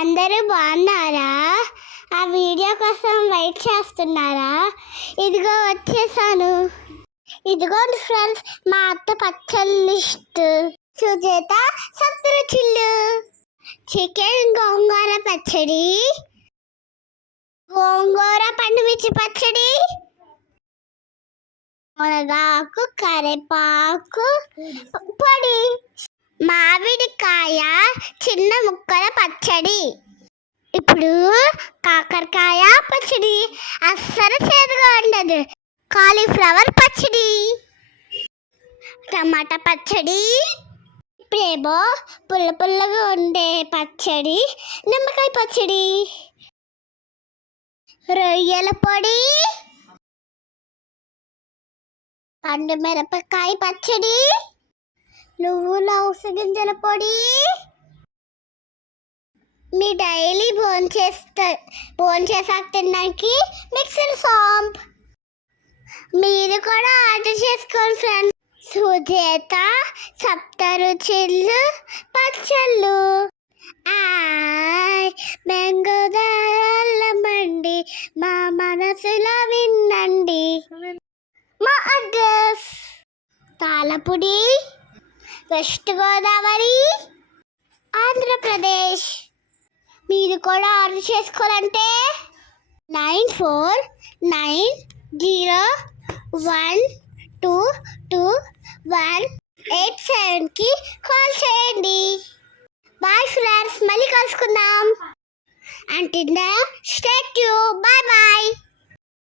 అందరూ బాగున్నారా? ఆ వీడియో కోసం వెయిట్ చేస్తున్నారా? ఇదిగో వచ్చేసాను. ఇదిగోండి ఫ్రెండ్స్, మా అత్త పచ్చళ్ళ లిస్ట్. సుజేత సప్తరుచులు, చికెన్ గోంగూర పచ్చడి, గోంగూర పండుమిర్చి పచ్చడి, మునగాకు కరివేపాకు పొడి, మామిడికాయ చిన్న ముక్కల పచ్చడి. ఇప్పుడు కాకరకాయ పచ్చడి అస్సలు చేదుగా ఉండదు. కాలీఫ్లవర్ పచ్చడి, టమాటా పచ్చడి, ఇప్పుడేమో పుల్ల పుల్లగా ఉండే పచ్చడి, నిమ్మకాయ పచ్చడి, రొయ్యల పొడి, పండు మిరపకాయ పచ్చడి, నువ్వుల గింజల పొడి. మీ డైలీ భోంచేసాక తినడానికి మిక్సర్ సాంప్. మీరు కూడా ఆర్డర్ చేసుకోండి ఫ్రెండ్స్. సుజేత సప్తరుచులు పచ్చళ్ళు. బెంగుదరల్లమండి, మా మనసులో వినండి. మా అడ్రస్ తాళపూడి, వెస్ట్ గోదావరి, ఆంధ్రప్రదేశ్. మీరు కూడా ఆర్డర్ చేసుకోవాలంటే 9490122187కి కాల్ చేయండి. బాయ్ ఫ్రెండ్స్, మళ్ళీ కలుసుకుందాం. Until then, stay tuned. Bye bye.